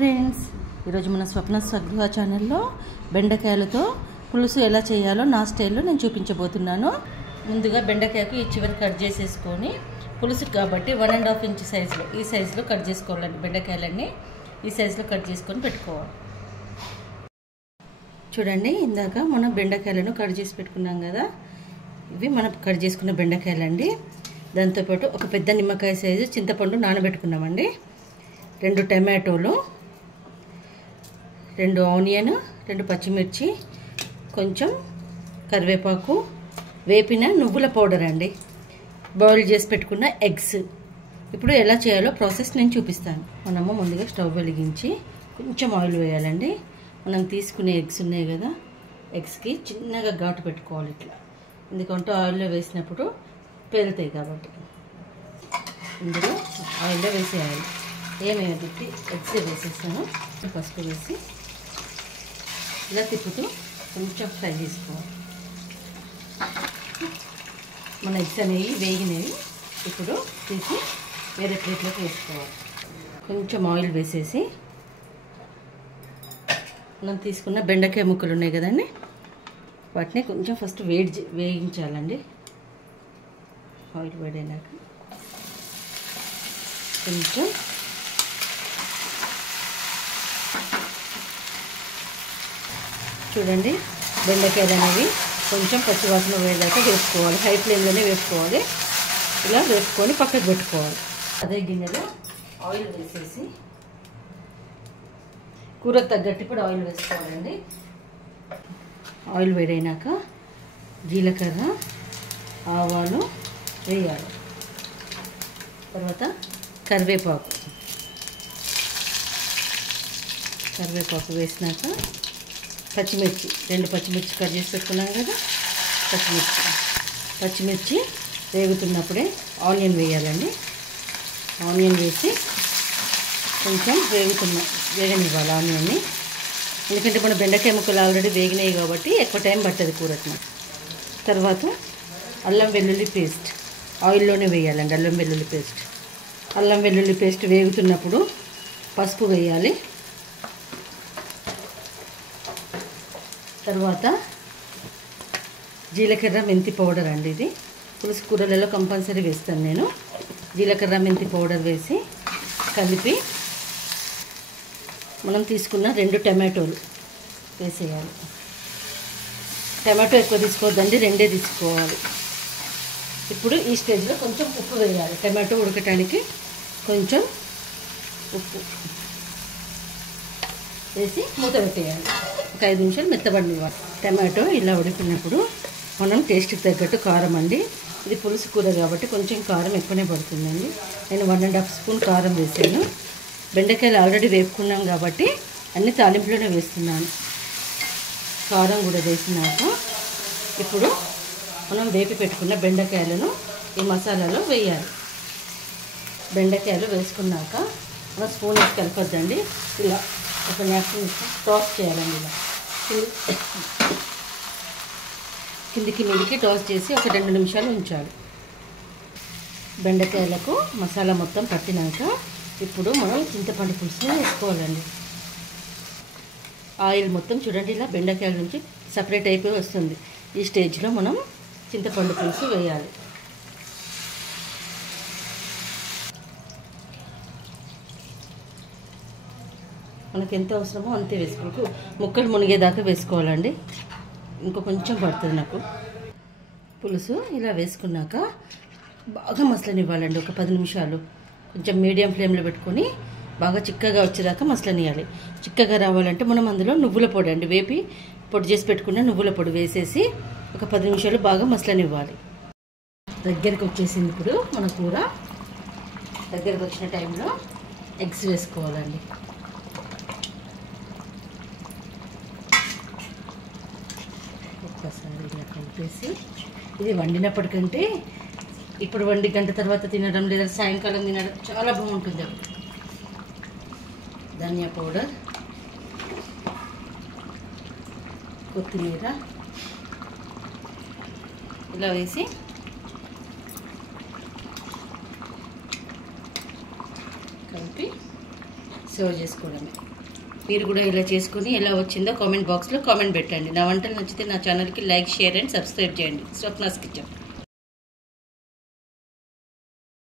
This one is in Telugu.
ఫ్రెండ్స్, ఈరోజు మన స్వప్న స్వగృహ ఛానల్లో బెండకాయలతో పులుసు ఎలా చేయాలో నా స్టైల్లో నేను చూపించబోతున్నాను. ముందుగా బెండకాయకు ఈ చివరి కట్ చేసేసుకొని, పులుసు కాబట్టి 1.5 ఇంచ్ సైజులో ఈ సైజులో కట్ చేసుకోవాలండి. బెండకాయలన్నీ ఈ సైజులో కట్ చేసుకొని పెట్టుకోవాలి. చూడండి, ఇందాక మనం బెండకాయలను కట్ చేసి పెట్టుకున్నాం కదా, ఇవి మనం కట్ చేసుకున్న బెండకాయలండి. దాంతోపాటు ఒక పెద్ద నిమ్మకాయ సైజు చింతపండు నానబెట్టుకున్నామండి, 2 టమాటోలు, 2 ఆనియన్, 2 పచ్చిమిర్చి, కొంచెం కరివేపాకు, వేపిన నువ్వుల పౌడర్ అండి, బాయిల్ చేసి పెట్టుకున్న ఎగ్స్. ఇప్పుడు ఎలా చేయాలో ప్రాసెస్ నేను చూపిస్తాను. మనము ముందుగా స్టవ్ వెలిగించి కొంచెం ఆయిల్ వేయాలండి. మనం తీసుకునే ఎగ్స్ ఉన్నాయి కదా, ఎగ్స్కి చిన్నగా ఘాటు పెట్టుకోవాలి ఇట్లా, ఎందుకంటే ఆయిల్లో వేసినప్పుడు పేలుతాయి కాబట్టి. ఇందులో ఆయిల్లో వేసేయాలి, ఏమేమి తిప్పి ఎగ్స్ వేసేస్తాను. పసుపు వేసి ఇలా తిప్పుతూ కొంచెం ఫ్రై చేసుకోవాలి. మన ఎగ్స్ అనేవి వేగినవి ఇప్పుడు తీసి వేరే ప్లేట్లోకి వేసుకోవాలి. కొంచెం ఆయిల్ వేసేసి మనం తీసుకున్న బెండకాయ ముక్కలు ఉన్నాయి కదండి, వాటిని కొంచెం ఫస్ట్ వేయించాలండి. ఆయిల్ వేడైనాక కొంచెం చూడండి, బెండకాయలు అనేవి కొంచెం పచ్చివాసన వేయదాకా వేసుకోవాలి. హై ఫ్లేమ్లోనే వేసుకోవాలి. ఇలా వేసుకొని పక్కకు పెట్టుకోవాలి. అదే గిన్నెలో ఆయిల్ వేసేసి కూరకు తగ్గట్టు ఇప్పుడు ఆయిల్ వేసుకోవాలండి. ఆయిల్ వేడైనాక జీలకర్ర, ఆవాలు వేయాలి. తర్వాత కరివేపాకు వేసినాక పచ్చిమిర్చి, 2 పచ్చిమిర్చి కట్ చేసి పెట్టుకున్నాం కదా, పచ్చిమిర్చి వేగుతున్నప్పుడే ఆనియన్ వేయాలండి. ఆనియన్ వేసి కొంచెం వేగనివ్వాలి ఆనియన్ని, ఎందుకంటే మన బెండకాయ ముక్కలు ఆల్రెడీ వేగినాయి కాబట్టి ఎక్కువ టైం పట్టదు కూరకి. తర్వాత అల్లం వెల్లుల్లి పేస్ట్ ఆయిల్లోనే వేయాలండి. అల్లం వెల్లుల్లి పేస్ట్ వేగుతున్నప్పుడు పసుపు వేయాలి. తర్వాత జీలకర్ర మెంతి పౌడర్ అండి, ఇది పులుసు కూరలలో కంపల్సరీ వేస్తాను నేను. జీలకర్ర మెంతి పౌడర్ వేసి కలిపి మనం తీసుకున్న 2 టమాటోలు వేసేయాలి. టమాటో ఎక్కువ తీసుకోవద్దండి, 2 తీసుకోవాలి. ఇప్పుడు ఈ స్టేజ్లో కొంచెం ఉప్పు వేయాలి. టమాటో ఉడకటానికి కొంచెం ఉప్పు వేసి మూత పెట్టేయాలి. ఒక 5 నిమిషాలు మెత్తబడినివ్వాలి. టమాటో ఇలా ఉడికినప్పుడు మనం టేస్ట్కి తగ్గట్టు కారం అండి, ఇది పులుసు కూర కాబట్టి కొంచెం కారం ఎక్కువనే పడుతుందండి. నేను 1.5 స్పూన్ కారం వేసాను. బెండకాయలు ఆల్రెడీ వేపుకున్నాం కాబట్టి అన్ని తాలింపులోనే వేస్తున్నాను. కారం కూడా వేసినాక ఇప్పుడు మనం వేపి పెట్టుకున్న బెండకాయలను ఈ మసాలాలో వేయాలి. బెండకాయలు వేసుకున్నాక మనం స్పూన్ వేసి కలపొద్దండి, ఇలా ఒక నాప్కిన్ టాస్ చేయాలండి. ఇలా కిందికి మీదికి టాస్ చేసి ఒక 2 నిమిషాలు ఉంచాలి. బెండకాయలకు మసాలా మొత్తం పట్టినాక ఇప్పుడు మనం చింతపండు పులుసుని వేసుకోవాలండి. ఆయిల్ మొత్తం చూడండి ఇలా బెండకాయల నుంచి సపరేట్ అయిపోయి వస్తుంది. ఈ స్టేజ్లో మనం చింతపండు పులుసు వేయాలి. మనకి ఎంత అవసరమో అంతే వేసుకోవాలి. ముక్కలు మునిగేదాకా వేసుకోవాలండి, ఇంకో కొంచెం పడుతుంది నాకు. పులుసు ఇలా వేసుకున్నాక బాగా మసలనివ్వాలండి. ఒక 10 నిమిషాలు కొంచెం మీడియం ఫ్లేమ్లో పెట్టుకొని బాగా చిక్కగా వచ్చేదాకా మసలనియాలి. చిక్కగా రావాలంటే మనం అందులో నువ్వుల పొడి అండి, వేపి పొడి చేసి పెట్టుకున్న నువ్వుల పొడి వేసేసి ఒక 10 నిమిషాలు బాగా మసలనివ్వాలి. దగ్గరికి వచ్చేసింది. ఇప్పుడు మన కూర దగ్గరికి వచ్చిన టైంలో ఎగ్స్ వేసుకోవాలండి. ఒక్కసారి ఇలా కలిపేసి, ఇది వండినప్పటికంటే ఇప్పుడు వండి గంట తర్వాత తినడం లేదా సాయంకాలం తినడం చాలా బాగుంటుంది. ధనియా పౌడర్, కొత్తిమీర ఇలా వేసి కలిపి సర్వ్ చేసుకోవడమే. మీరు కూడా ఇలా చేసుకుని ఎలా వచ్చిందో కామెంట్ బాక్స్లో కామెంట్ పెట్టండి. నా వంటలు నచ్చితే నా ఛానల్కి లైక్, షేర్ అండ్ సబ్స్క్రైబ్ చేయండి. స్వప్నాస్ కిచెన్.